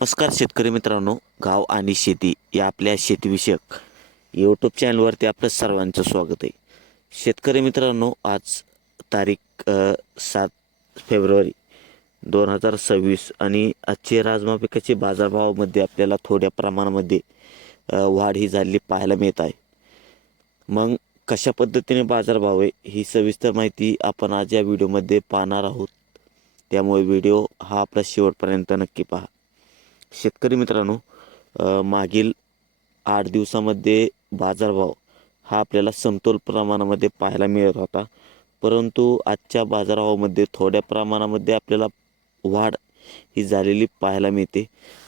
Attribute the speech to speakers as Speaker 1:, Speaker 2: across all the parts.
Speaker 1: नमस्कार शेतकरी मित्रांनो गाव आणि शेती या आपल्या शेतीविषयक यूट्यूब चॅनलवरती आपलं सर्वांचं स्वागत आहे. शेतकरी मित्रांनो आज तारीख सात फेब्रुवारी दोन हजार सव्वीस आणि आजचे राजमा पिकाचे बाजारभावामध्ये आपल्याला थोड्या प्रमाणामध्ये वाढ ही झालेली पाहायला मिळत आहे. मग कशा पद्धतीने बाजारभाव आहे ही सविस्तर माहिती आपण आज या व्हिडिओमध्ये पाहणार आहोत. त्यामुळे व्हिडिओ हा आपला शेवटपर्यंत नक्की पहा. शेतकरी मित्रांनो मागील आठ दिवसामध्ये बाजारभाव हा आपल्याला समतोल प्रमाणामध्ये पाहायला मिळत होता. परंतु आजच्या बाजारभावामध्ये थोड्या प्रमाणामध्ये आपल्याला वाढ ही झालेली पाहायला मिळते.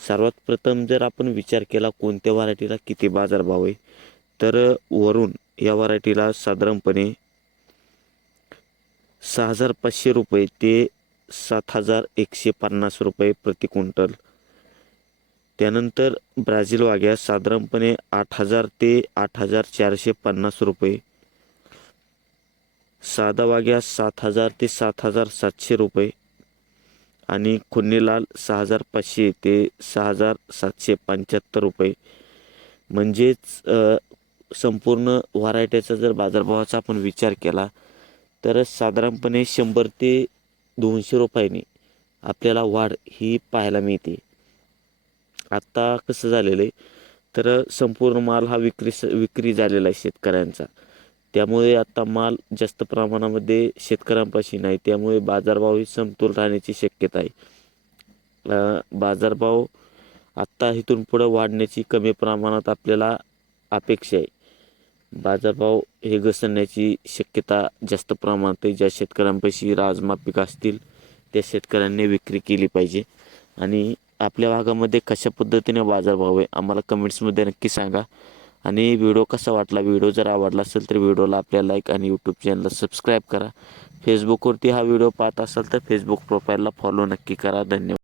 Speaker 1: सर्वात प्रथम जर आपण विचार केला कोणत्या व्हरायटीला किती बाजारभाव आहे तर वरून या व्हरायटीला साधारणपणे सहा हजार पाचशे रुपये ते सात हजार एकशे पन्नास रुपये प्रति क्विंटल त्यानंतर ब्राझील वाघ्या साधारणपणे आठ हजार ते आठ हजार चारशे पन्नास रुपये. साधा वाघ्या सात हजार ते सात हजार सातशे रुपये आणि खुन्नीलाल सहा हजार पाचशे ते सहा हजार सातशे पंच्याहत्तर रुपये. म्हणजेच संपूर्ण व्हरायटीचा जर बाजारभावाचा आपण विचार केला तर साधारणपणे शंभर ते दोनशे रुपयांनी आपल्याला वाढ ही पाहायला मिळते. आत्ता कसं झालेलं आहे तर संपूर्ण माल हा विक्री विक्री झालेला आहे शेतकऱ्यांचा. त्यामुळे आत्ता माल जास्त प्रमाणामध्ये शेतकऱ्यांपाशी नाही. त्यामुळे बाजारभाव ही समतोल राहण्याची शक्यता आहे. बाजारभाव आत्ता इथून पुढं वाढण्याची कमी प्रमाणात आपल्याला अपेक्षा आहे. बाजारभाव हे घसरण्याची शक्यता जास्त प्रमाणात आहे. ज्या शेतकऱ्यांपाशी राजमा पीक असतील त्या शेतकऱ्यांनी विक्री केली पाहिजे. आणि आपल्या भागामध्ये कशा पद्धतीने बाजारभाव आहे आम्हाला कमेंट्समध्ये नक्की सांगा. आणि व्हिडिओ कसा वाटला व्हिडिओ जर आवडला असेल तर व्हिडिओला आपल्या लाईक आणि यूट्यूब चॅनलला सबस्क्राईब करा. फेसबुकवरती हा व्हिडिओ पाहत असाल तर फेसबुक प्रोफाईलला फॉलो नक्की करा. धन्यवाद.